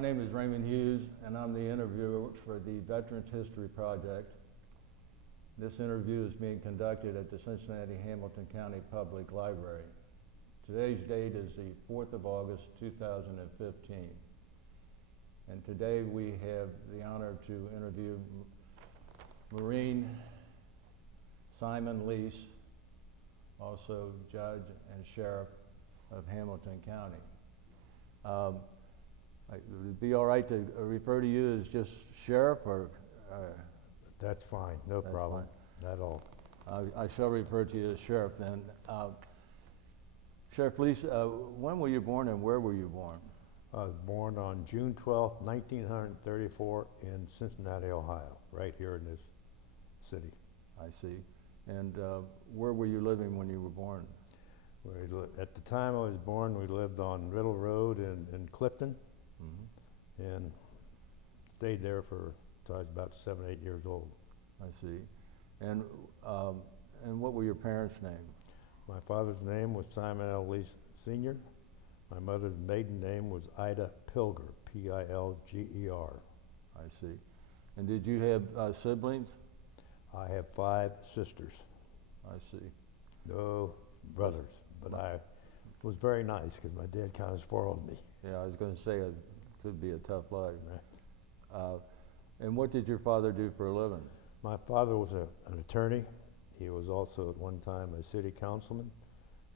My name is Raymond Hughes, and I'm the interviewer for the Veterans History Project. This interview is being conducted at the Cincinnati-Hamilton County Public Library. Today's date is the 4th of August, 2015. And today we have the honor to interview Marine Simon Leis, also Judge and Sheriff of Hamilton County. Would it be all right to refer to you as just Sheriff, or? That's fine, no problem at all. I shall refer to you as Sheriff then. Sheriff Leis, when were you born and where were you born? I was born on June 12th, 1934 in Cincinnati, Ohio, right here in this city. I see. And where were you living when you were born? At the time I was born, we lived on Riddle Road in Clifton, and stayed there for until I was about 7, 8 years old. I see. And what were your parents' names? My father's name was Simon L. Leis Sr. My mother's maiden name was Ida Pilger, P-I-L-G-E-R. I see. And did you have siblings? I have 5 sisters. I see. No brothers, but I was very nice because my dad kind of spoiled me. Yeah, I was going to say it could be a tough life. And what did your father do for a living? My father was an attorney. He was also at one time a city councilman.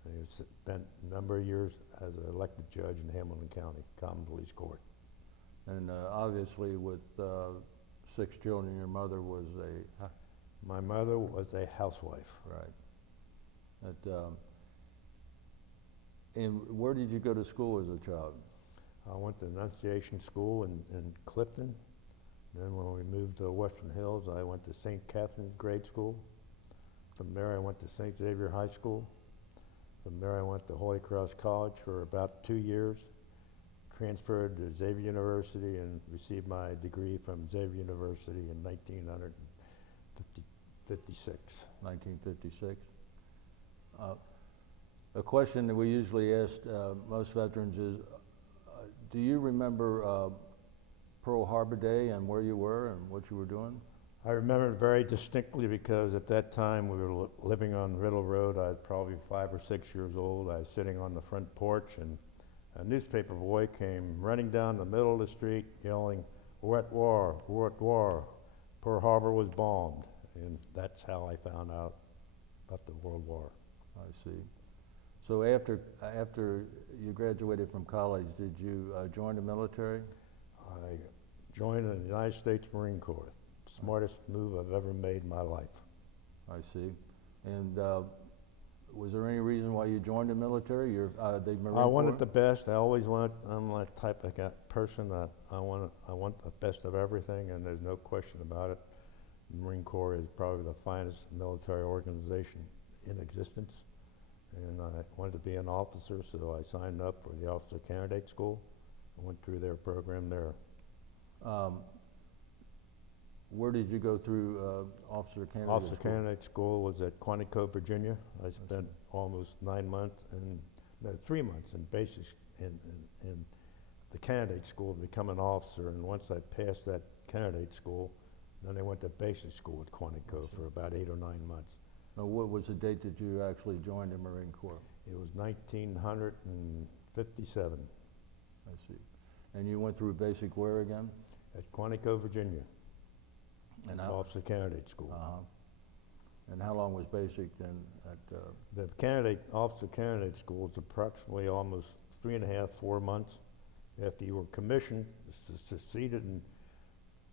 And he spent a number of years as an elected judge in Hamilton County, Common Police Court. And obviously with 6 children, your mother was a... My mother was a housewife. Right. And where did you go to school as a child? I went to Annunciation School in Clifton. Then when we moved to Western Hills, I went to St. Catherine's Grade School. From there I went to St. Xavier High School. From there I went to Holy Cross College for about 2 years. Transferred to Xavier University and received my degree from Xavier University in 1956. 1956. A question that we usually ask most veterans is, do you remember Pearl Harbor Day and where you were and what you were doing? I remember it very distinctly because at that time we were living on Riddle Road. I was probably 5 or 6 years old. I was sitting on the front porch and a newspaper boy came running down the middle of the street yelling, "We're at war, we're at war. Pearl Harbor was bombed." And that's how I found out about the World War. I see. So after you graduated from college, did you join the military? I joined the United States Marine Corps. Smartest move I've ever made in my life. I see. And was there any reason why you joined the military? The Marine Corps? I wanted the best. I'm that type of person that I want the best of everything, and there's no question about it. The Marine Corps is probably the finest military organization in existence. And I wanted to be an officer, so I signed up for the Officer Candidate School. I went through their program there. Where did you go through Officer Candidate School? Officer Candidate School was at Quantico, Virginia. I spent almost 3 months in basic in the candidate school to become an officer. And once I passed that candidate school, then I went to basic school at Quantico for about 8 or 9 months. Now, what was the date that you actually joined the Marine Corps? It was 1957. I see. And you went through basic where again? At Quantico, Virginia. And Officer Candidate School. And how long was basic then at? The Officer Candidate School is approximately almost 3.5, 4 months. After you were commissioned, succeeded in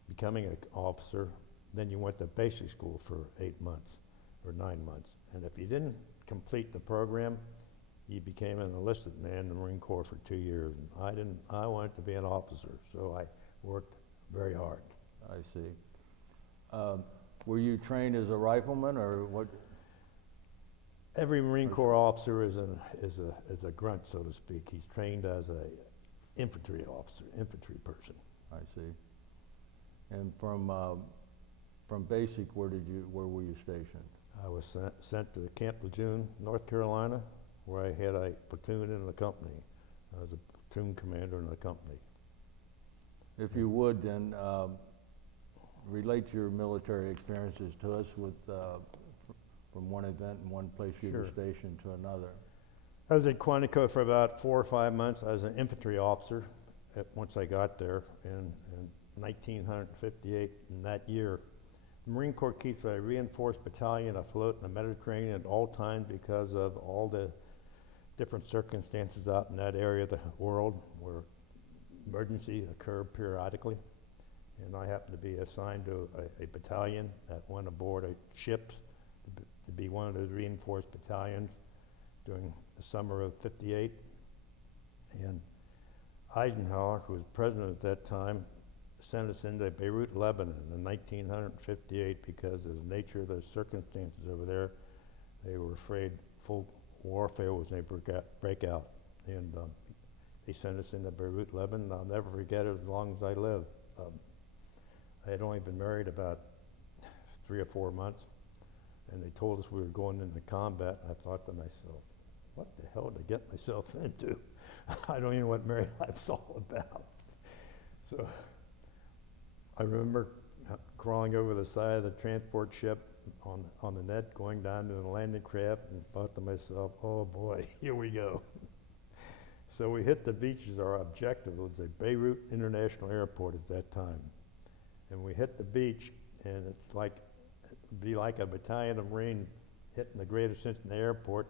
becoming an officer, then you went to basic school for 8 months or 9 months. And if you didn't complete the program, you became an enlisted man in the Marine Corps for 2 years. And I wanted to be an officer, so I worked very hard. I see. Were you trained as a rifleman or what? Every Marine Corps officer is a grunt, so to speak. He's trained as a infantry officer, infantry person. I see. And from basic, where were you stationed? I was sent to Camp Lejeune, North Carolina, where I had a platoon in the company. I was a platoon commander in the company. If you would, then relate your military experiences to us with, from one event in one place you were Sure. stationed to another. I was at Quantico for about 4 or 5 months. I was an infantry officer once I got there in 1958. In that year, the Marine Corps keeps a reinforced battalion afloat in the Mediterranean at all times because of all the different circumstances out in that area of the world where emergency occur periodically. And I happened to be assigned to a battalion that went aboard a ship to be one of those reinforced battalions during the summer of '58. And Eisenhower, who was president at that time, sent us into Beirut, Lebanon in 1958 because of the nature of the circumstances over there. They were afraid full warfare was going to break out. And they sent us into Beirut, Lebanon. I'll never forget it as long as I live. I had only been married about 3 or 4 months, and they told us we were going into combat. I thought to myself, what the hell did I get myself into? I don't even know what married life's all about. So I remember crawling over the side of the transport ship on the net, going down to the landing craft, and thought to myself, oh boy, here we go. So we hit the beaches. Our objective was at Beirut International Airport at that time. And we hit the beach, and it's like, it'd be like a battalion of Marine hitting the Greater Cincinnati Airport.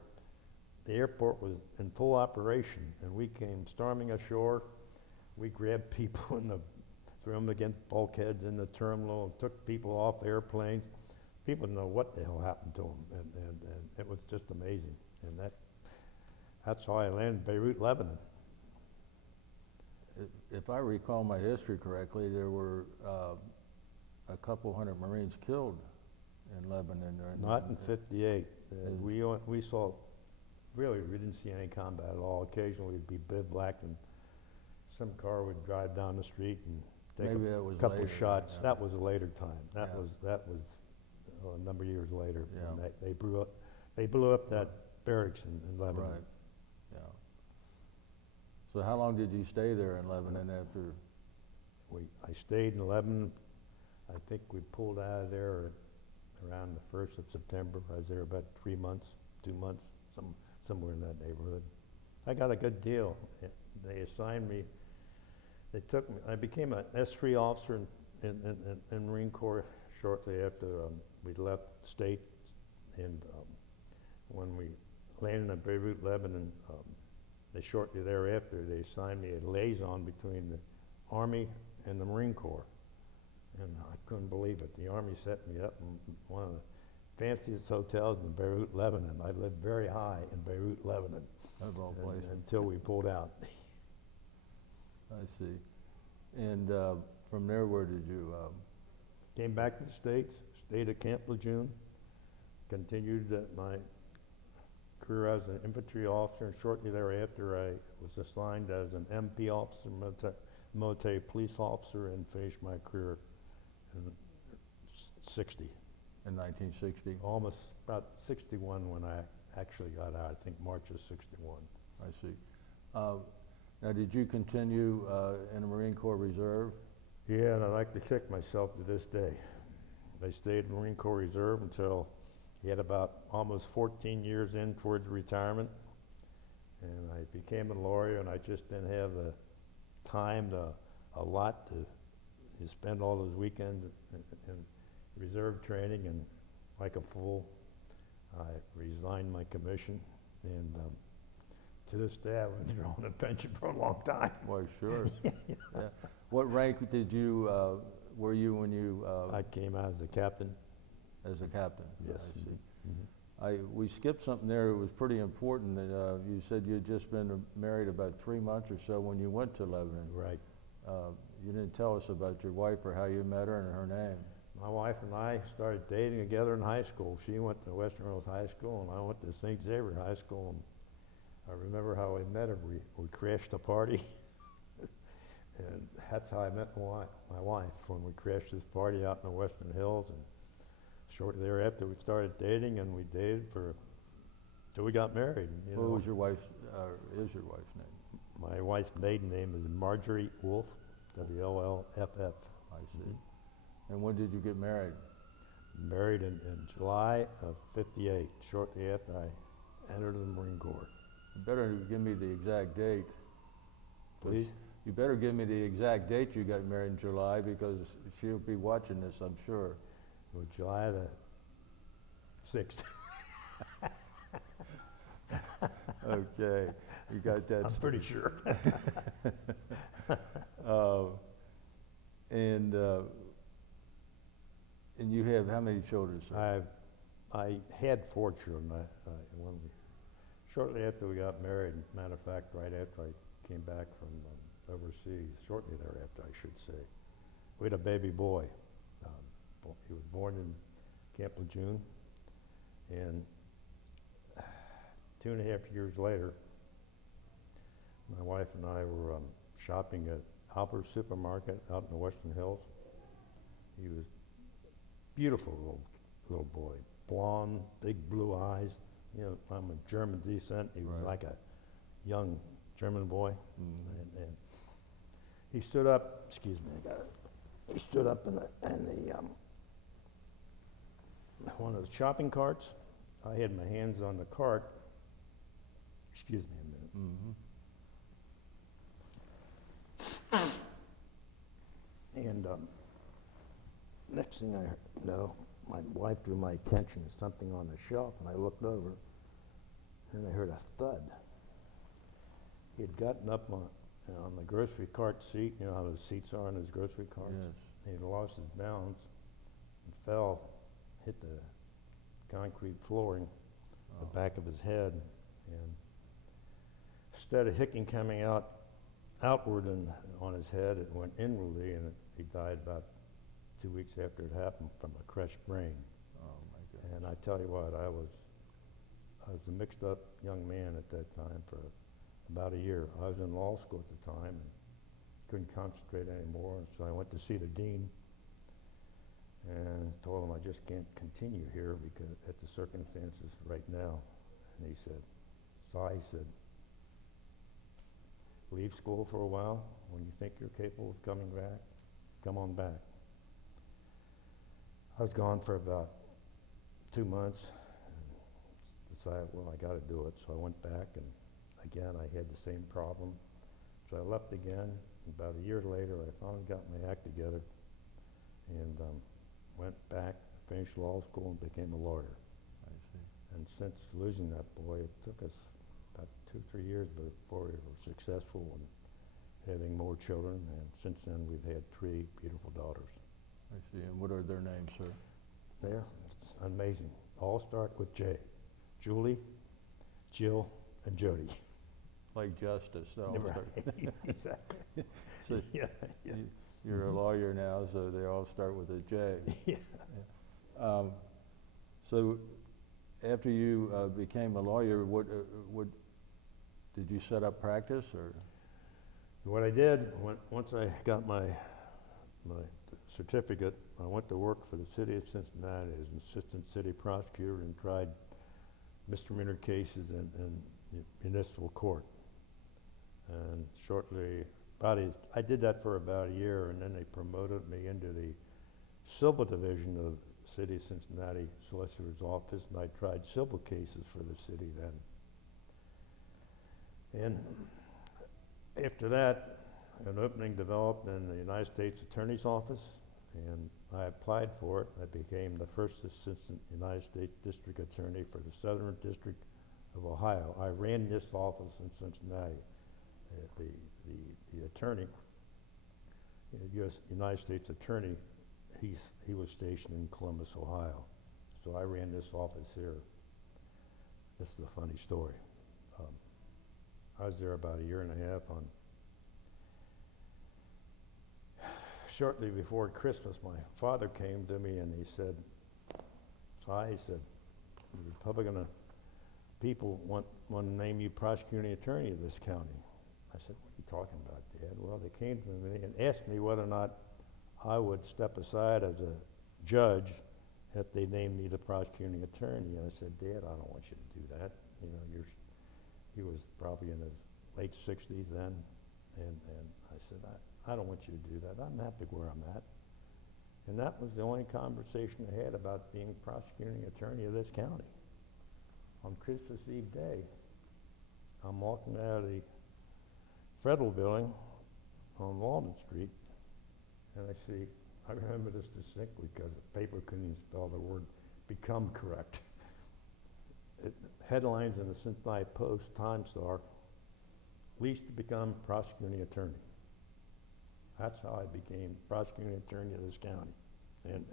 The airport was in full operation, and we came storming ashore. We grabbed people and threw them against bulkheads in the terminal and took people off airplanes. People didn't know what the hell happened to them, and it was just amazing. And that's how I landed in Beirut, Lebanon. If I recall my history correctly, there were a couple hundred Marines killed in Lebanon during Not in '58. We saw, really, we didn't see any combat at all. Occasionally we'd be bivouacked and some car would drive down the street and take Maybe that was a couple later, of shots. yeah. That was a later time. That Yeah. was a number of years later. Yeah. And they blew up that barracks in Lebanon. Right, yeah. So how long did you stay there in Lebanon after? I stayed in Lebanon. I think we pulled out of there around the 1st of September. I was there about 3 months, 2 months, somewhere in that neighborhood. I got a good deal. They assigned me, I became an S3 officer in Marine Corps shortly after we left state. And when we landed in Beirut, Lebanon, shortly thereafter, they assigned me a liaison between the Army and the Marine Corps. And I couldn't believe it. The Army set me up in one of the fanciest hotels in Beirut, Lebanon. I lived very high in Beirut, Lebanon. Of all places. Until we pulled out. I see. And from there, where did you? Came back to the States, stayed at Camp Lejeune, continued my career as an infantry officer, and shortly thereafter I was assigned as an MP officer, military police officer, and finished my career in '60. In 1960? Almost about 61 when I actually got out. I think March of '61. I see. Now, did you continue in the Marine Corps Reserve? Yeah, and I like to kick myself to this day. I stayed in the Marine Corps Reserve until he had about almost 14 years in towards retirement. And I became a lawyer, and I just didn't have the time a lot to spend all those weekends in reserve training, and like a fool, I resigned my commission, and to this day I haven't drawn a pension for a long time. Well, sure. Yeah. What rank did you, were you when you? I came out as a captain. As a captain? Yes. I see. Mm-hmm. We skipped something there. It was pretty important. That, you said you had just been married about 3 months or so when you went to Lebanon. Right. You didn't tell us about your wife or how you met her and her name. My wife and I started dating together in high school. She went to Western Hills High School, and I went to St. Xavier High School. And I remember how I met her. We crashed a party, and that's how I met my wife, when we crashed this party out in the Western Hills. And shortly thereafter, we started dating, and we dated till we got married. What was your wife's, is your wife's name? My wife's maiden name is Marjorie Wolf, WLLFF. I see. And when did you get married? Married in July of '58, shortly after I entered the Marine Corps. You better give me the exact date. Please? You better give me the exact date you got married in July, because she'll be watching this, I'm sure. Well, July the 6th. Okay, you got that. I'm pretty sure. Uh, and you have how many children, sir? I had 4 children. Shortly after we got married, matter of fact, right after I came back from overseas, shortly thereafter, I should say, we had a baby boy. He was born in Camp Lejeune, and 2.5 years later, my wife and I were shopping at Albert's Supermarket out in the Western Hills. He was beautiful little boy, blonde, big blue eyes. You know, I'm of German descent. He was Right. like a young German boy. Mm. And he stood up, excuse me, he stood up in the one of the shopping carts. I had my hands on the cart. Excuse me a minute. Mm-hmm. And next thing I know, my wife drew my attention to something on the shelf, and I looked over, and I heard a thud. He had gotten up on the grocery cart seat. You know how those seats are on those grocery carts? Yes. And he lost his balance and fell, hit the concrete flooring, the back of his head, and instead of hicking coming outward and on his head, it went inwardly, and he died about 2 weeks after it happened from a crushed brain. Oh my God. And I tell you what, I was a mixed up young man at that time for about a year. I was in law school at the time and couldn't concentrate anymore, and so I went to see the dean and told him I just can't continue here because at the circumstances right now. And he said, he said, leave school for a while. When you think you're capable of coming back, come on back. I was gone for about 2 months and decided, well, I got to do it. So I went back, and again, I had the same problem. So I left again. About a year later, I finally got my act together and went back, finished law school, and became a lawyer. I see. And since losing that boy, it took us about 2-3 years before we were successful in having more children. And since then, we've had 3 beautiful daughters. I see. And what are their names, sir? There, it's amazing. All start with J. Julie, Jill, and Jody. Like Justice. They all start. Exactly. So Yeah. you're a lawyer now, so they all start with a J. Yeah. So after you became a lawyer, what did you set up practice, or? What I did, once I got my certificate, I went to work for the city of Cincinnati as an assistant city prosecutor and tried misdemeanor cases in municipal court. And shortly, I did that for about a year, and then they promoted me into the civil division of the city of Cincinnati solicitor's office, and I tried civil cases for the city then. And after that, an opening developed in the United States Attorney's Office, and I applied for it. I became the first assistant United States District Attorney for the Southern District of Ohio. I ran this office in Cincinnati. The attorney, U.S. United States Attorney, he was stationed in Columbus, Ohio. So I ran this office here. This is a funny story. I was there about a year and a half. Shortly before Christmas, my father came to me and he said, he said, the Republican people want to name you prosecuting attorney of this county. I said, what are you talking about, Dad? Well, they came to me and asked me whether or not I would step aside as a judge if they named me the prosecuting attorney. And I said, Dad, I don't want you to do that. You know, he was probably in his late 60s then. And I said, I don't want you to do that. I'm happy where I'm at. And that was the only conversation I had about being prosecuting attorney of this county. On Christmas Eve day, I'm walking out of the federal building on Walden Street, and I remember this distinctly because the paper couldn't even spell the word become correct. Headlines in the Cincinnati Post, Time Star, Leis to become prosecuting attorney. That's how I became prosecuting attorney of this county. And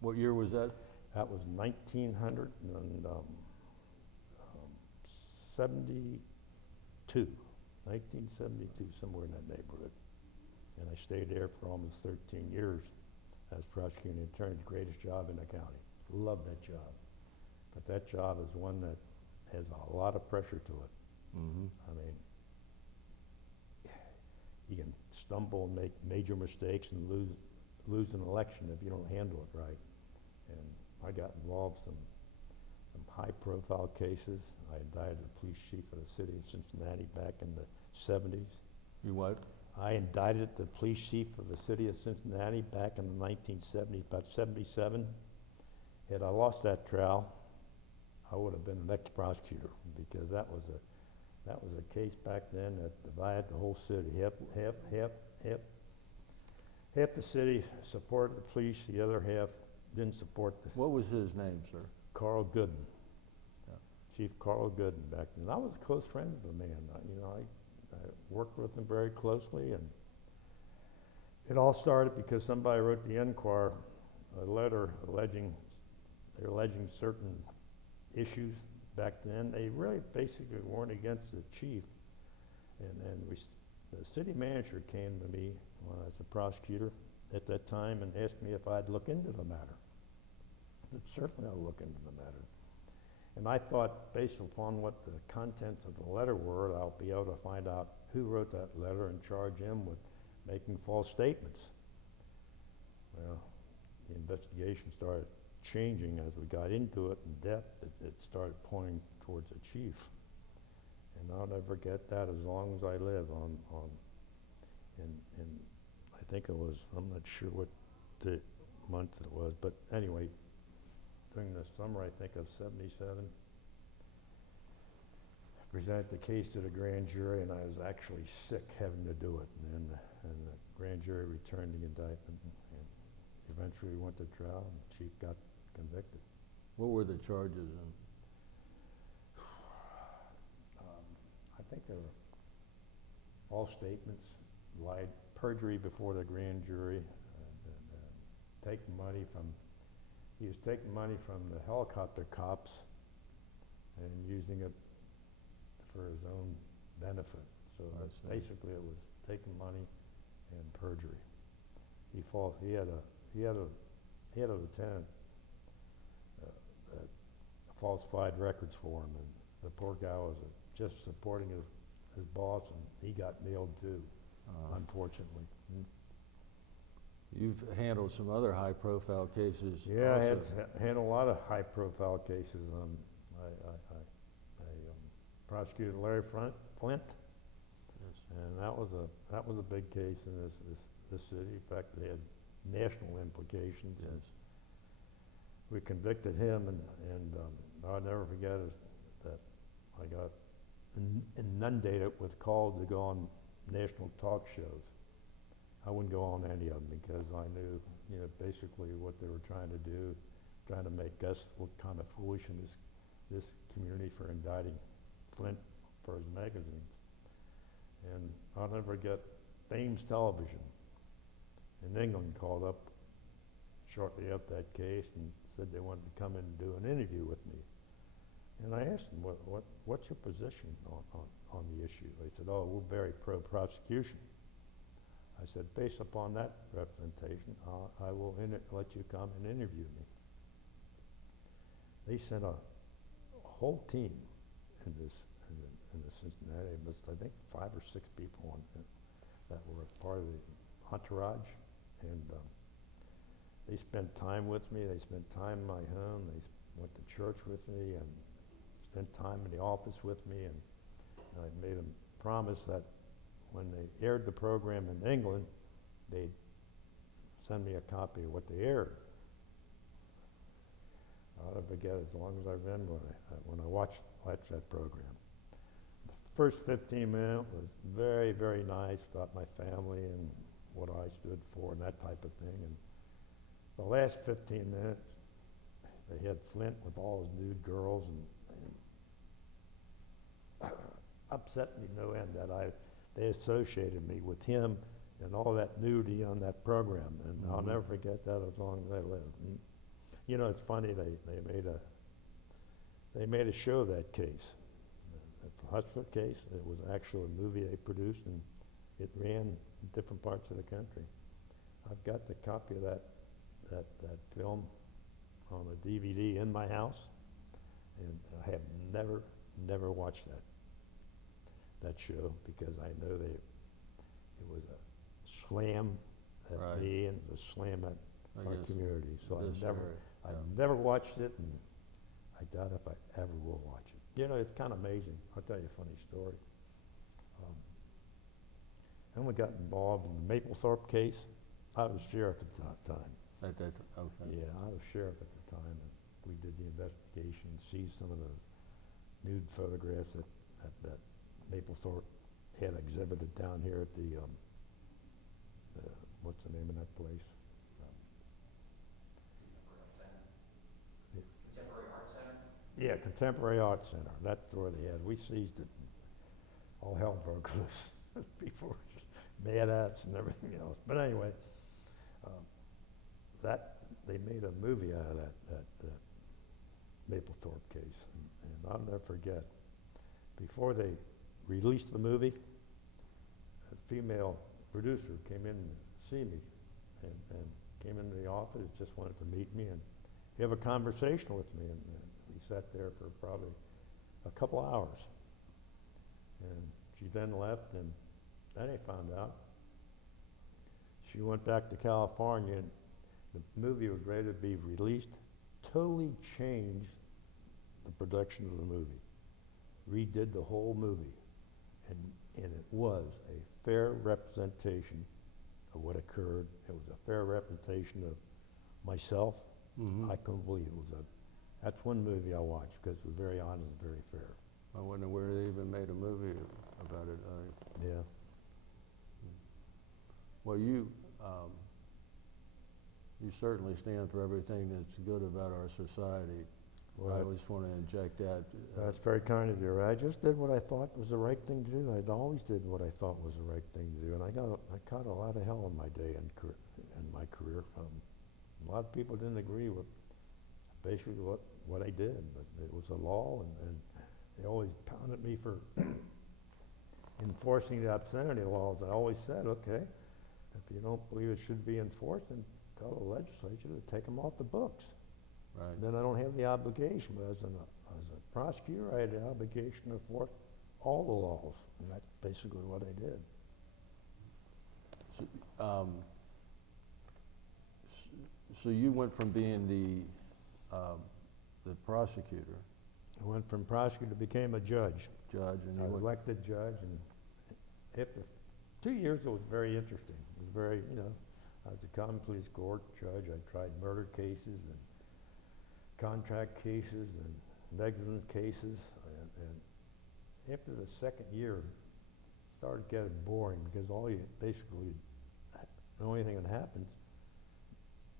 What year was that? that was 1972, somewhere in that neighborhood. And I stayed there for almost 13 years as prosecuting attorney, the greatest job in the county. Love that job. But that job is one that has a lot of pressure to it. Mm-hmm. I mean, you can stumble and make major mistakes and lose an election if you don't handle it right. And I got involved in some high-profile cases. I indicted the police chief of the city of Cincinnati back in the 70s. You what? I indicted the police chief of the city of Cincinnati back in the 1970s, about 77. Had I lost that trial, I would have been the next prosecutor, because that was a case back then that divided the whole city. Half the city supported the police, the other half didn't support the. What was his name, sir? Carl Gooden. Yeah. Chief Carl Gooden back then. I was a close friend of the man. I worked with him very closely, and it all started because somebody wrote the Enquirer a letter alleging certain issues back then. They really basically weren't against the chief, and the city manager came to me when I was a prosecutor at that time and asked me if I'd look into the matter. I said, certainly I'll look into the matter. And I thought, based upon what the contents of the letter were, I'll be able to find out who wrote that letter and charge him with making false statements. Well, the investigation started changing as we got into it in depth. It started pointing towards the chief. And I'll never forget that as long as I live and I think it was, I'm not sure what the month it was, but anyway, during the summer, I think of 77, I presented the case to the grand jury, and I was actually sick having to do it. And the grand jury returned the indictment, and eventually we went to trial, and the chief got convicted. What were the charges? I think there were false statements, lied, perjury before the grand jury, taking money from. He was taking money from the helicopter cops and using it for his own benefit. So basically, it was taking money and perjury. He had a lieutenant that falsified records for him, and the poor guy was just supporting his boss, and he got nailed too, unfortunately. You've handled some other high-profile cases. Yeah, also. I had handled a lot of high-profile cases. I prosecuted Larry Flint, Yes. and that was a big case in this city. In fact, they had national implications. Yes. And we convicted him, and I'll never forget is that I got inundated with calls to go on national talk shows. I wouldn't go on any of them because I knew, basically what they were trying to do, trying to make us look kind of foolish in this community for indicting Flint for his magazines. And I'll never forget Thames Television in England called up shortly after that case and said they wanted to come in and do an interview with me. And I asked them, what's your position on the issue? They said, oh, we're very pro-prosecution. I said, based upon that representation, I will let you come and interview me. They sent a whole team in the Cincinnati. It was, I think, 5 or 6 people that were part of the entourage, and they spent time with me. They spent time in my home. They went to church with me and spent time in the office with me. And I made them promise that when they aired the program in England, they'd send me a copy of what they aired. I'll never forget as long as I remember when I watched that program. The first 15 minutes was very, very nice about my family and what I stood for and that type of thing. And the last 15 minutes, they had Flint with all his nude girls and upset me no end that they associated me with him and all that nudity on that program. And I'll never forget that as long as I live. And, you know, it's funny, they made a show of that case. The Hustler case, it was actually a movie they produced, and it ran in different parts of the country. I've got the copy of that film on a DVD in my house, and I have never watched that show because I know it was a slam at me and a slam at our community. So I've never watched it, and I doubt if I ever will watch it. You know, it's kind of amazing. I'll tell you a funny story. Then we got involved in the Maplethorpe case. I was sheriff at the time. Okay. Yeah, I was sheriff at the time, and we did the investigation, seized some of those nude photographs that Maplethorpe had exhibited down here at the what's the name of that place? Contemporary Art Center? Yeah, Contemporary Art Center. That's where they had. We seized it. All hell broke loose. People were just mad at us and everything else. But anyway, they made a movie out of that Maplethorpe case, and I'll never forget. Before they released the movie, a female producer came in to see me, and came into the office, just wanted to meet me and have a conversation with me, and we sat there for probably a couple hours. And she then left, and then I found out she went back to California, and the movie was ready to be released, totally changed the production of the movie, redid the whole movie, and it was a fair representation of what occurred. It was a fair representation of myself. I couldn't believe it was that's one movie I watched because it was very honest and very fair. I wonder where they even made a movie about it. Yeah. Well, you certainly stand for everything that's good about our society. Well, I always want to inject that. That's very kind of you. I just did what I thought was the right thing to do. I always did what I thought was the right thing to do, and I caught a lot of hell in my day and in my career. A lot of people didn't agree with basically what I did, but it was a law, and they always pounded me for enforcing the obscenity laws. I always said, okay, if you don't believe it should be enforced, then tell the legislature to take them off the books. Right. Then I don't have the obligation, but as a prosecutor, I had the obligation to enforce all the laws, and that's basically what I did. So you went from being the prosecutor, I went from prosecutor, became a judge. and I was elected judge, and after 2 years, it was very interesting. It was very, I was a common pleas court judge. I tried murder cases and contract cases and negligence cases, and after the second year, it started getting boring because the only thing that happens,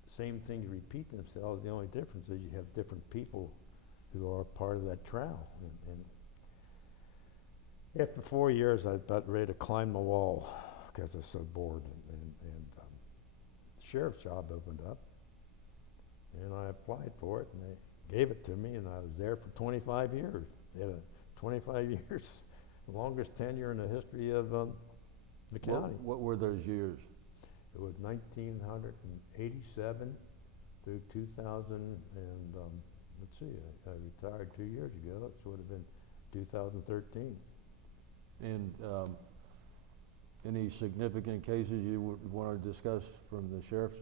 same things repeat themselves. The only difference is you have different people who are part of that trial. And after 4 years, I was about ready to climb the wall because I was so bored. And the sheriff's job opened up, and I applied for it, and they gave it to me, and I was there for 25 years. They had a 25 years, the longest tenure in the history of the county. What were those years? It was 1987 to 2000, and let's see, I retired 2 years ago. It would have been 2013. And any significant cases you would want to discuss from the sheriff's?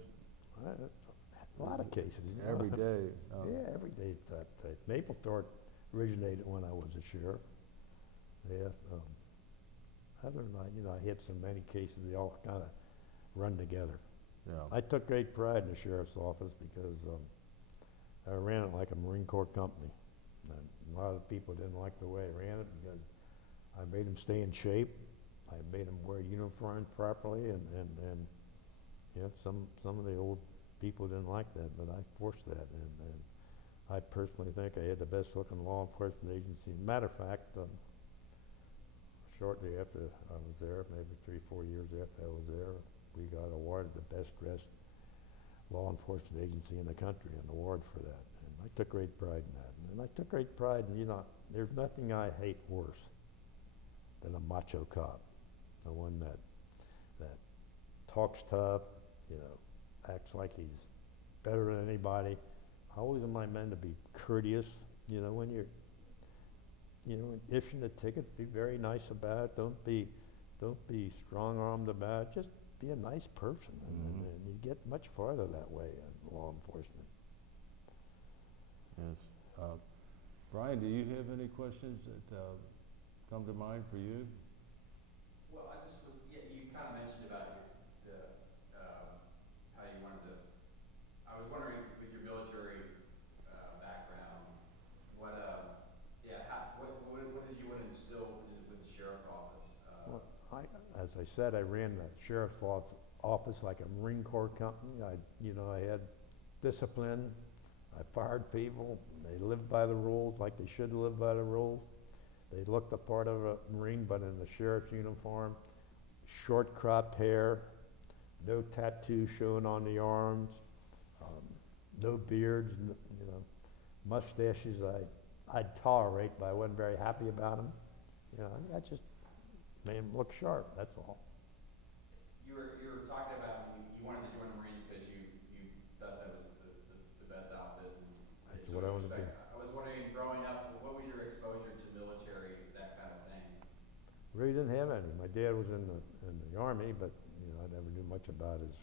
A lot of cases. Every day. Yeah, every day type. Maplethorpe originated when I was a sheriff. Yeah, other than that, I had so many cases, they all kind of run together. Yeah. I took great pride in the sheriff's office because I ran it like a Marine Corps company. And a lot of people didn't like the way I ran it because I made them stay in shape. I made them wear uniforms properly, and some of the old people didn't like that, but I forced that, and I personally think I had the best looking law enforcement agency. Matter of fact, shortly after I was there, maybe 3-4 years after I was there, we got awarded the best dressed law enforcement agency in the country, an award for that. And I took great pride in that. And I took great pride in, there's nothing I hate worse than a macho cop. The one that talks tough, acts like he's better than anybody. I always want my men to be courteous, when you're, issuing a ticket, be very nice about it. Don't be strong-armed about it. Just be a nice person, and you get much farther that way in law enforcement. Yes. Brian, do you have any questions that come to mind for you? Well, you kind of mentioned about how you wanted to, I was wondering with your military background, what did you want to instill with the sheriff's office? Well, as I said, I ran the sheriff's office like a Marine Corps company. I had discipline. I fired people. They lived by the rules like they should live by the rules. They looked the part of a Marine, but in the sheriff's uniform, short cropped hair, no tattoos showing on the arms, no beards, mustaches I'd tolerate, but I wasn't very happy about them. I just made them look sharp, that's all. You were talking about you wanted to join the Marines because you thought that was the best outfit. That's what I wanted to do. I was wondering, growing up, what was your exposure to military, that kind of thing? Really didn't have any. My dad was in the Army, but I never knew much about his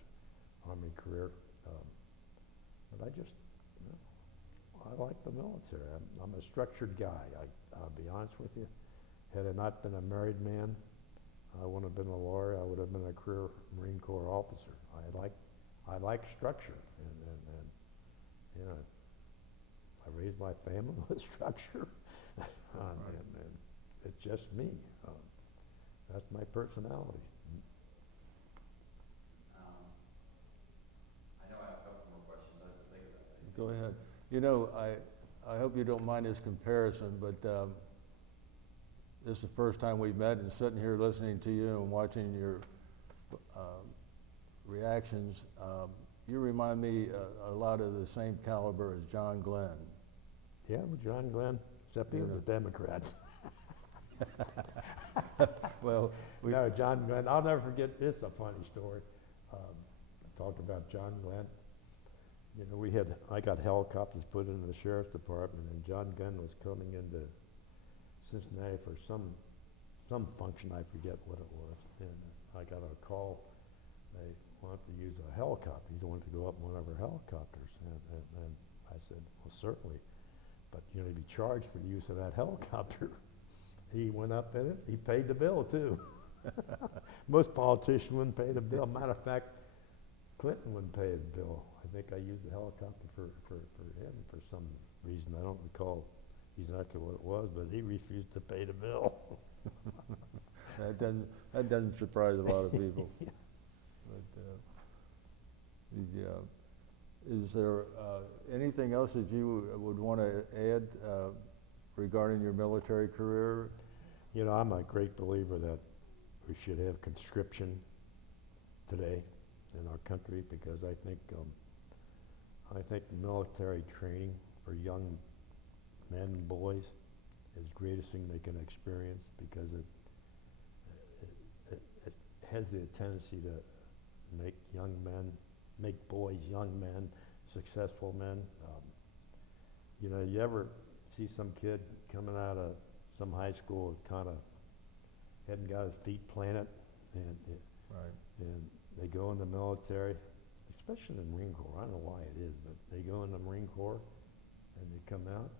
Army career. But I just, I like the military. I'm a structured guy. I'll be honest with you. Had I not been a married man, I wouldn't have been a lawyer. I would have been a career Marine Corps officer. I like structure, and I raised my family with structure, and it's just me. That's my personality. I know I have a couple more questions. I have to think about that. Go ahead. I hope you don't mind this comparison, but this is the first time we've met, and sitting here listening to you and watching your reactions, you remind me a lot of the same caliber as John Glenn. Yeah, well, John Glenn, except he was a Democrat. Well, No, John Glenn, I'll never forget, this is a funny story. Talk about John Glenn. I got helicopters put into the sheriff's department, and John Glenn was coming into Cincinnati for some function, I forget what it was, and I got a call. They wanted to use a helicopter. He wanted to go up in one of our helicopters, and I said, well, certainly, but you'd be charged for the use of that helicopter. He went up in it. He paid the bill too. Most politicians wouldn't pay the bill. Matter of fact, Clinton wouldn't pay the bill. I think I used the helicopter for him for some reason. I don't recall exactly what it was, but he refused to pay the bill. that doesn't surprise a lot of people. Yeah. But is there anything else that you would want to add regarding your military career? I'm a great believer that we should have conscription today in our country, because I think military training for young men and boys is the greatest thing they can experience, because it has the tendency to make boys young men, successful men. You ever see some kid coming out of some high school that kind of hadn't got his feet planted, and they go in the military, especially in the Marine Corps. I don't know why it is, but they go in the Marine Corps and they come out,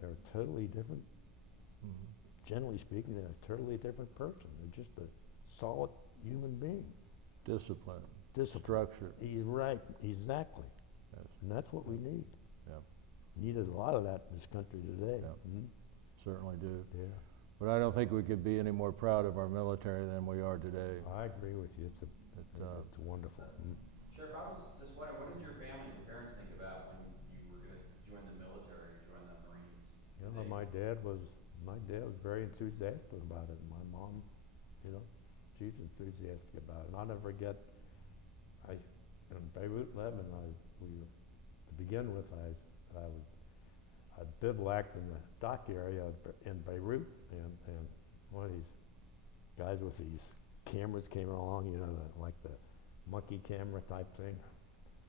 they're a totally different, generally speaking, they're a totally different person. They're just a solid human being. Discipline, Discipline. structure. You're right, exactly. Yes. And that's what we need. Yeah, Needed a lot of that in this country today. Yeah. Mhm. certainly do. Yeah, But I don't think we could be any more proud of our military than we are today. I agree with you. uh, It's wonderful. Mhm. Sheriff, I was just wondering, what did your family, your parents think about when you were gonna join the military or join the Marines? You know, They- my dad was very enthusiastic about it. My mom, you know, she's enthusiastic about it. And I'll never forget, in Beirut, Lebanon, to begin with, I bivouacked in the dock area in Beirut, and one of these guys with these cameras came along, you know, like the monkey camera type thing,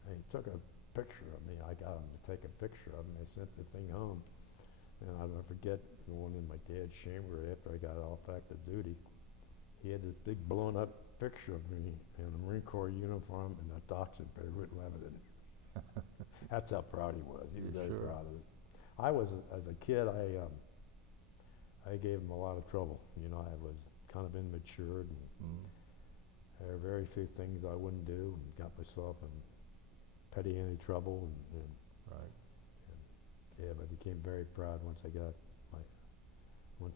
and he took a picture of me. I got him to take a picture of me. I sent the thing home, and I'll never forget going in my dad's chamber after I got off active duty. He had this big blown up picture of me in a Marine Corps uniform in the docks at Beirut, Lebanon. That's how proud he was. He was very Sure. proud of it. As a kid, I gave him a lot of trouble. You know, I was kind of immature and Mm. there were very few things I wouldn't do, and got myself in petty any trouble, and Right. yeah, but I became very proud once I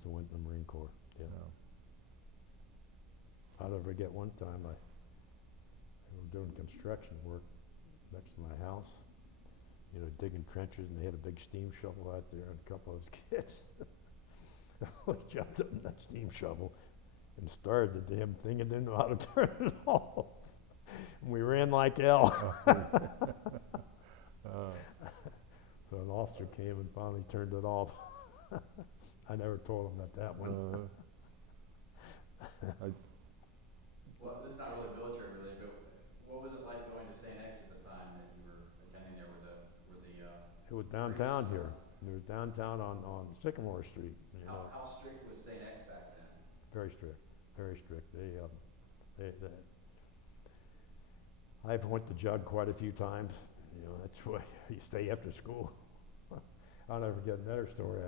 went in the Marine Corps. Yeah. Yeah. I'll never forget one time we were doing construction work next to my house, you know, digging trenches, and they had a big steam shovel out there, and a couple of us kids, we jumped up in that steam shovel and started the damn thing and didn't know how to turn it off. And we ran like hell. So an officer came and finally turned it off. I never told him that one. Well, this is not really military related, but what was it like going to St. X at the time that you were attending there with It was downtown here. It was downtown on Sycamore Street. You know, how strict was St. X back then? very strict, very strict. I've went to jug quite a few times. You know, that's why you stay after school. I'll never forget another story.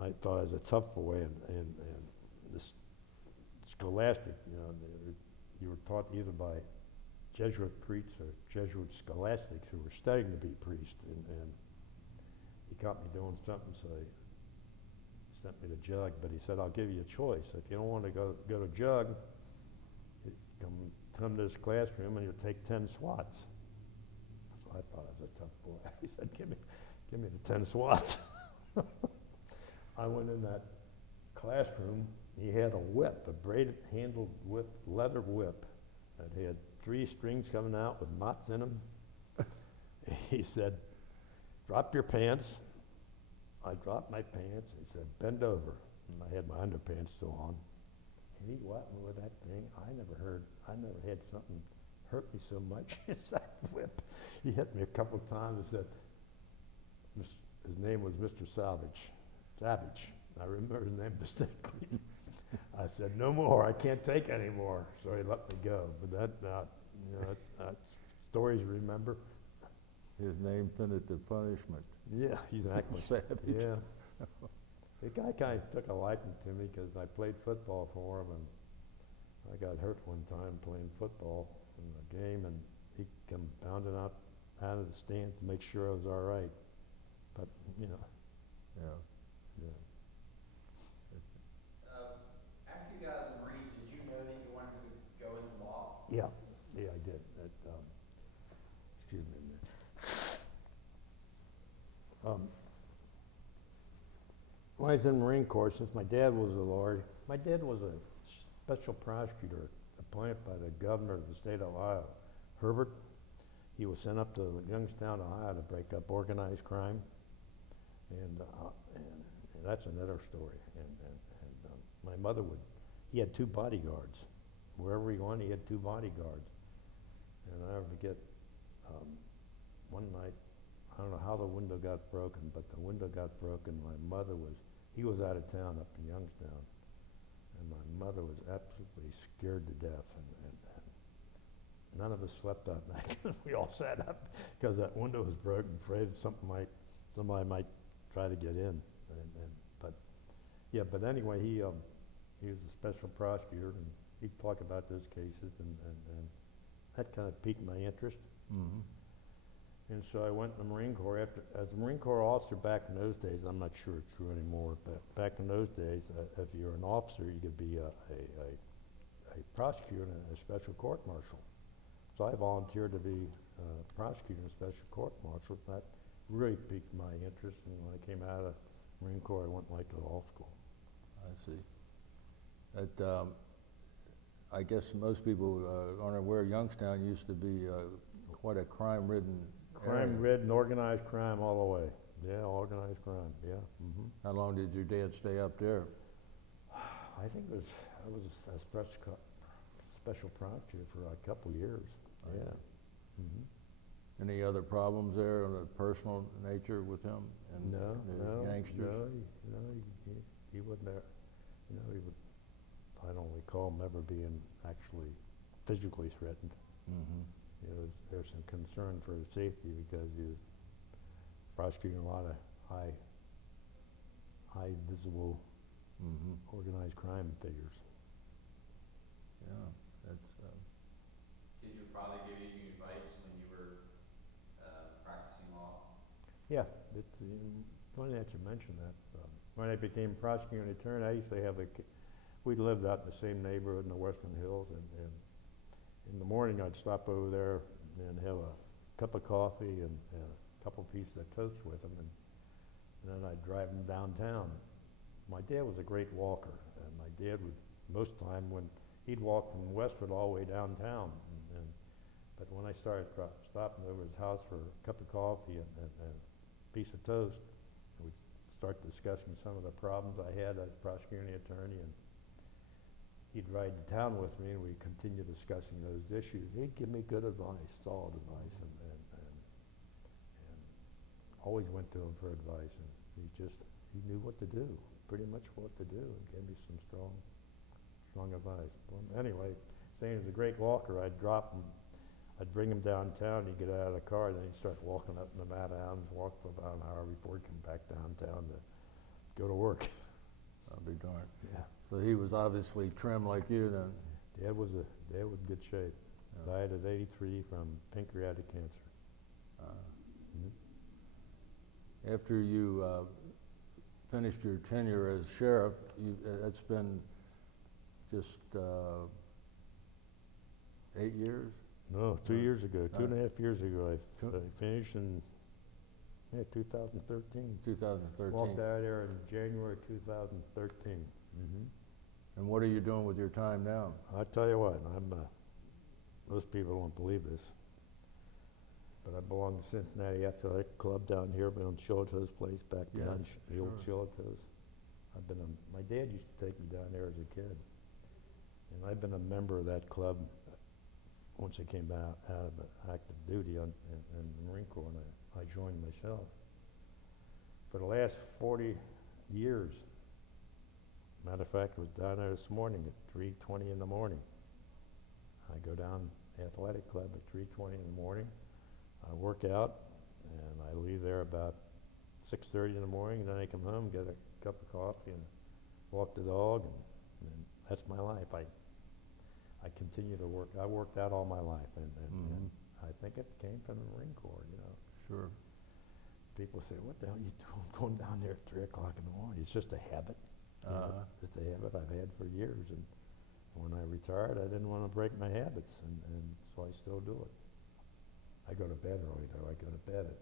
I thought I was a tough boy, and this scholastic, you know, you were taught either by Jesuit priests or Jesuit scholastics who were studying to be priests, and he caught me doing something, so he sent me to jug, but he said, I'll give you a choice. If you don't want to go to jug, come to this classroom and you'll take 10 swats. So I thought I was a tough boy. He said, give me the 10 swats. I went in that classroom. He had a whip, a braided handled whip, leather whip that had 3 strings coming out with knots in them. He said, drop your pants. I dropped my pants. He said, bend over. And I had my underpants still on. And he whacked me with that thing. I never had something hurt me so much as that whip. He hit me a couple of times and said, his name was Mr. Savage. I remember his name distinctly. I said, no more, I can't take any more. So he let me go. But that's stories you remember. His name fitted the punishment. Yeah, exactly. Savage. Yeah. The guy kind of took a liking to me because I played football for him, and I got hurt one time playing football in a game, and he come bounding out of the stands to make sure I was all right. But, you know, Yeah. yeah. After you got out of the Marines, did you know that you wanted to go into law? Yeah, I did. Excuse me a minute. When I was in the Marine Corps, since my dad was a lawyer, my dad was a special prosecutor appointed by the governor of the state of Ohio, Herbert. He was sent up to Youngstown, Ohio to break up organized crime. And that's another story. My mother he had 2 bodyguards. Wherever he went, he had 2 bodyguards. And I never forget, one night, I don't know how the window got broken, but the window got broken. He was out of town up in Youngstown. And my mother was absolutely scared to death. And none of us slept that night because we all sat up because that window was broken, afraid somebody might try to get in. But anyway, he was a special prosecutor, and he'd talk about those cases, and that kind of piqued my interest. Mm-hmm. And so I went in the Marine Corps as a Marine Corps officer back in those days. I'm not sure it's true anymore, but back in those days, if you're an officer, you could be a prosecutor and a special court martial. So I volunteered to be a prosecutor and a special court martial. That really piqued my interest, and when I came out of Marine Corps, I went right to law school. I see. I guess most people aren't aware Youngstown used to be quite a crime-ridden area. Crime-ridden, organized crime all the way. Yeah, organized crime, yeah. Mm-hmm. How long did your dad stay up there? I think I was a special prosecutor for a couple years, yeah. Mm-hmm. Any other problems there on a personal nature with him and the gangsters? No, he wouldn't have, I don't recall him ever being actually physically threatened. Mm-hmm. There's some concern for his safety because he was prosecuting a lot of high visible organized crime figures. Yeah, that's. Did your father give you any advice when you were practicing law? Yeah, it's funny that you mentioned that. When I became prosecutor and attorney, I used to have we lived out in the same neighborhood in the Western Hills, and in the morning I'd stop over there and have a cup of coffee and a couple pieces of toast with him, and then I'd drive him downtown. My dad was a great walker, and my dad would, most time when he'd walk from Westwood all the way downtown, but when I started stopping over his house for a cup of coffee and a piece of toast, we'd start discussing some of the problems I had as prosecuting attorney, and he'd ride to town with me, and we'd continue discussing those issues. He'd give me good advice, solid advice, and always went to him for advice, and he knew what to do, pretty much what to do, and gave me some strong advice. Well, anyway, saying he was a great walker, I'd drop him, I'd bring him downtown, he'd get out of the car, then he'd start walking up Nevada Avenue, walk for about an hour before he'd come back downtown to go to work. I'll be darned. Yeah. So he was obviously trim like you then. Dad was in good shape. Yeah. Died at 83 from pancreatic cancer. After you finished your tenure as sheriff, it's been just 8 years? No, 2 years ago, Uh, 2.5 years ago, I finished in 2013. 2013. Walked out of there in January 2013. And what are you doing with your time now? I tell you what, most people don't believe this, but I belong to Cincinnati Athletic Club down here, been on Shillitoe's place back behind Yes, the old sure. Shillitoe's. My dad used to take me down there as a kid, and I've been a member of that club once I came out of active duty in the Marine Corps, and I joined myself. For the last 40 years, matter of fact, I was down there this morning at 3:20 in the morning. I go down athletic club at 3:20 in the morning. I work out, and I leave there about 6:30 in the morning, and then I come home, get a cup of coffee, and walk the dog, and that's my life. I continue to work. I worked out all my life, and I think it came from the Marine Corps, Sure. People say, what the hell are you doing going down there at 3 o'clock in the morning? It's just a habit. It's a habit I've had for years, and when I retired, I didn't want to break my habits, and so I still do it. I go to bed early, though. I go to bed at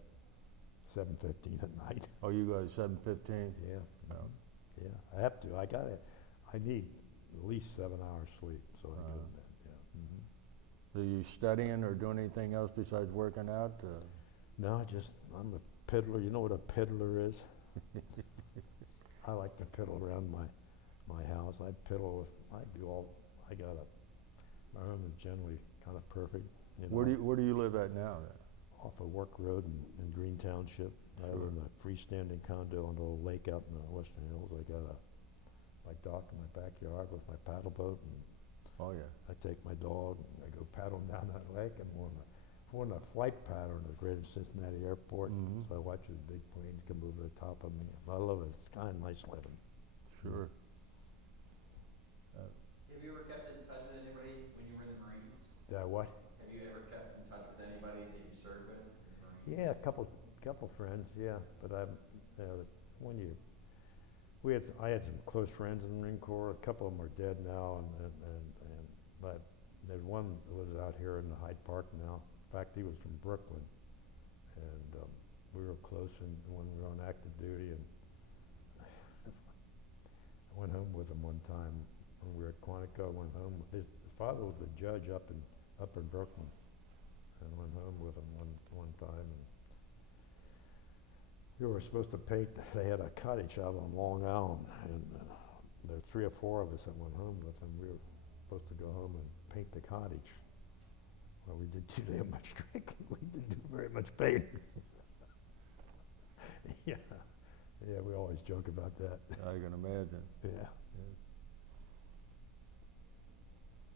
7:15 at night. Oh, you go to 7:15? Yeah. No. Yeah, I have to. I need at least 7 hours sleep, so I go to bed, yeah. Are you studying or doing anything else besides working out? No, I'm a piddler. You know what a piddler is? I like to piddle around my house. I got my room is generally kind of perfect. Where do you live at now then? Off of Work Road in Green Township. I live in a freestanding condo on the old lake out in the Western Hills. I got my dock in my backyard with my paddle boat, and Oh yeah. I take my dog and I go paddling down that lake, and we're on a flight pattern at Greater Cincinnati Airport, so I watch the big planes come over the top of me. I love it. It's kind of nice living. Sure. Have you ever kept in touch with What? Have you ever kept in touch with anybody that you served with? Yeah, a couple friends, yeah, but when you, I had some close friends in the Marine Corps. A couple of them are dead now, but there's one that lives out here in the Hyde Park now. In fact, he was from Brooklyn, and we were close when we were on active duty, and I went home with him one time when we were at Quantico. I went home. His father was a judge up in Brooklyn, and I went home with him one time. And we were supposed to paint. They had a cottage out on Long Island, and there were 3 or 4 of us that went home with him. We were supposed to go home and paint the cottage. Well, we did too damn much drinking. We didn't do very much painting. Yeah, we always joke about that. I can imagine. Yeah.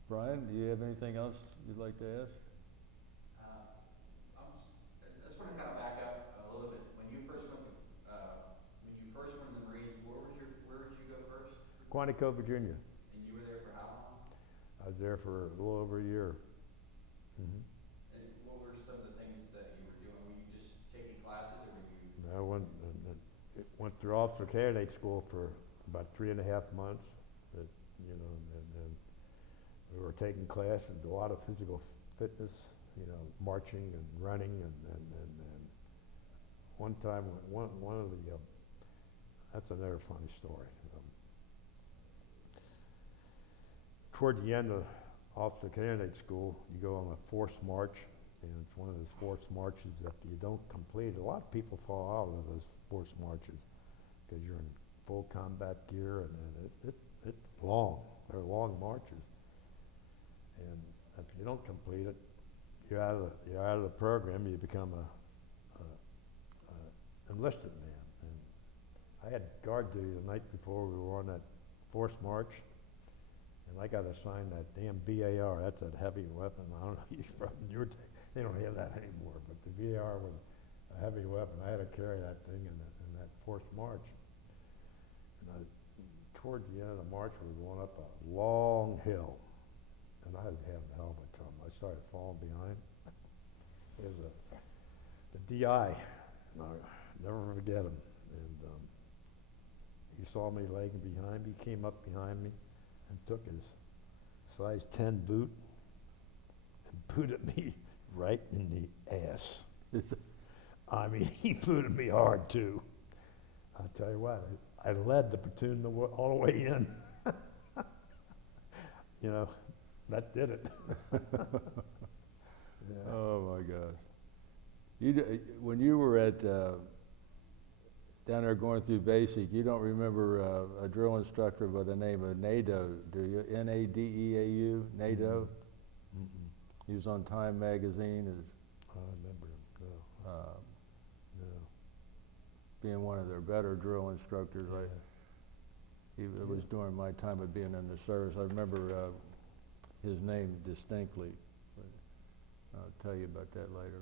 Brian, do you have anything else you'd like to ask? I just want to kind of back up a little bit. When you first went in the Marines, where did you go first? Quantico, Virginia. And you were there for how long? I was there for a little over a year. Mm-hmm. And what were some of the things that you were doing? Were you just taking classes, or were you? I went through officer candidate school for about 3.5 months. And we were taking classes, a lot of physical fitness, marching and running, and one time, one of the, that's another funny story. Toward the end of officer candidate school, you go on a forced march, and it's one of those forced marches that you don't complete. A lot of people fall out of those forced marches because you're in full combat gear, and it's long. They're long marches. And if you don't complete it, you're out of the program. You become a enlisted man. And I had guard duty the night before we were on that forced march, and I got assigned that damn BAR. That's that heavy weapon. I don't know if you're from your day. They don't have that anymore, but the BAR was a heavy weapon. I had to carry that thing in that forced march. And towards the end of the march, we were going up a long hill. And I was having a hell of a time. I started falling behind. There's the DI. I'll never forget him. And he saw me lagging behind me. He came up behind me and took his size 10 boot and booted me right in the ass. I mean, he booted me hard too. I'll tell you what, I led the platoon all the way in. That did it. Yeah. Oh my gosh. When you were at down there going through basic, you don't remember a drill instructor by the name of NATO, do you? N-A-D-E-A-U, NATO? Mm-mm. He was on Time magazine as I remember him. No. No. being one of their better drill instructors. Yeah. It was during my time of being in the service. I remember his name distinctly, but I'll tell you about that later.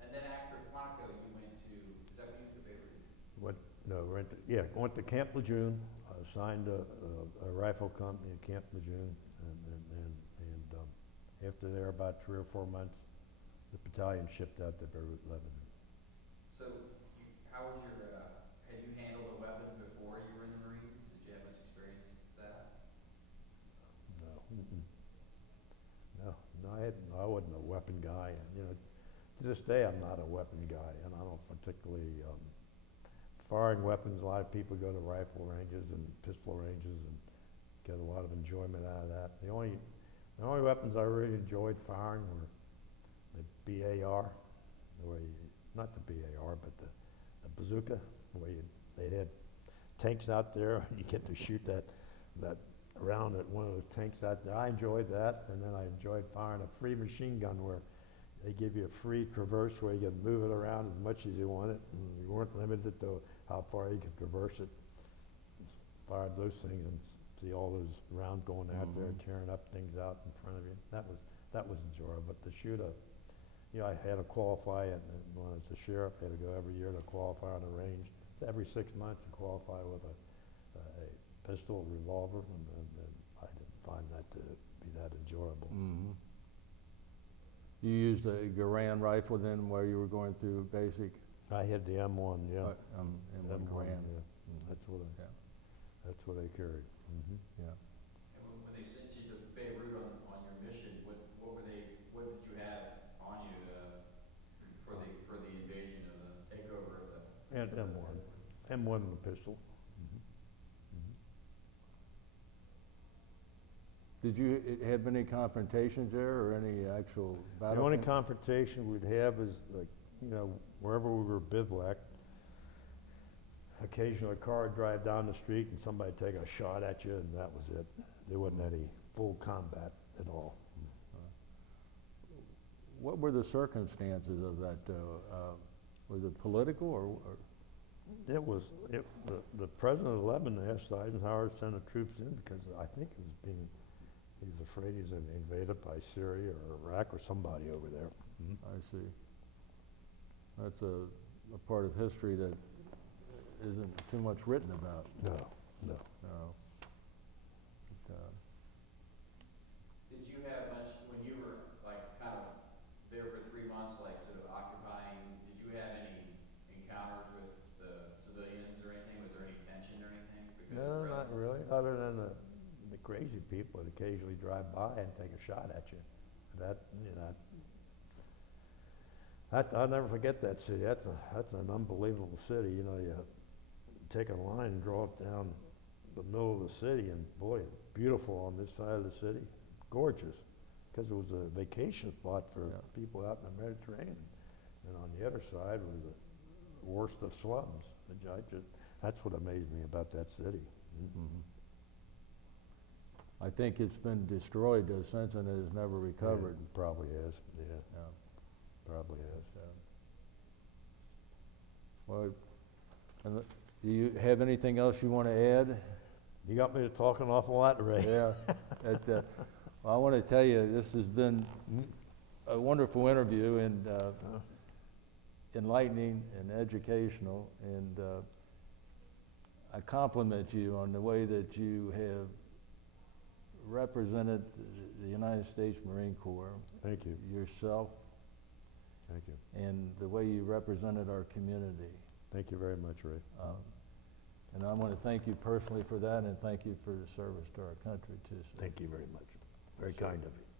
And then after Quantico, you went to, is that when you went to Beirut? Went to Camp Lejeune. I signed a rifle company at Camp Lejeune, and after there, about 3 or 4 months, the battalion shipped out to Beirut, Lebanon. So, how was had you handled a weapon before you were in the Marines? Did you have much experience with that? No. Mm-mm. No, I wasn't a weapon guy. And, to this day, I'm not a weapon guy, and I don't particularly firing weapons. A lot of people go to rifle ranges and pistol ranges and get a lot of enjoyment out of that. The only weapons I really enjoyed firing were the BAR, not the BAR, but the bazooka, where they had tanks out there, and you get to shoot that round at one of those tanks out there. I enjoyed that, and then I enjoyed firing a free machine gun where they give you a free traverse where you can move it around as much as you wanted, and you weren't limited to how far you could traverse it. Just fired those things and see all those rounds going out there, tearing up things out in front of you. That was enjoyable. But to shoot I had to qualify, and when I was the sheriff, I had to go every year to qualify on the range. So every 6 months to qualify with a pistol, revolver, and I didn't find that to be that You used a Garand rifle then while you were going through basic? I had the M1, yeah. M1 M1, Garand. yeah. Mhm. That's Yeah, what I carried. yeah. And when they sent you to Beirut on your mission, what did you have on you for the invasion of the takeover of the? And M1, M1 and a pistol. Did you have any confrontations there or any actual battle? The only confrontation we'd have is like, you know, wherever we were bivouacked, occasionally a car would drive down the street and somebody take a shot at you and that was it. There wasn't any full combat at all. What were the circumstances of that? Was it political or? It was, the president of Lebanon asked Eisenhower to send the troops in because I think he was afraid he was invaded by Syria or Iraq or somebody over there. I see. That's a part of history that isn't too much written about. No. No. Did you have much, when you were like kind of there for 3 months, like sort of occupying, did you have any encounters with the civilians or anything? Was there any tension or anything? Because of No, the not presence? really, other than the crazy people that occasionally drive by and take a shot at you. That, you know, I'll never forget that city. That's an unbelievable city. You know, you take a line and draw it down the middle of the city, and boy, beautiful on this side of the city, gorgeous, because it was a vacation spot for people out in the Mediterranean. And on the other side was the worst of slums. That's what amazed me about that city. I think it's been destroyed since and it has never recovered. Yeah, probably has, yeah. Yeah. Probably has. Well, do you have anything else you want to add? You got me to talk an awful lot, Ray. Yeah. Well, I want to tell you, this has been a wonderful interview and enlightening and educational, and I compliment you on the way that you have represented the United States Marine Corps. Thank you. Yourself. Thank you. And the way you represented our community. Thank you very much, Ray. And I want to thank you personally for that, and thank you for the service to our country too. So. Thank you very much. Very kind of you.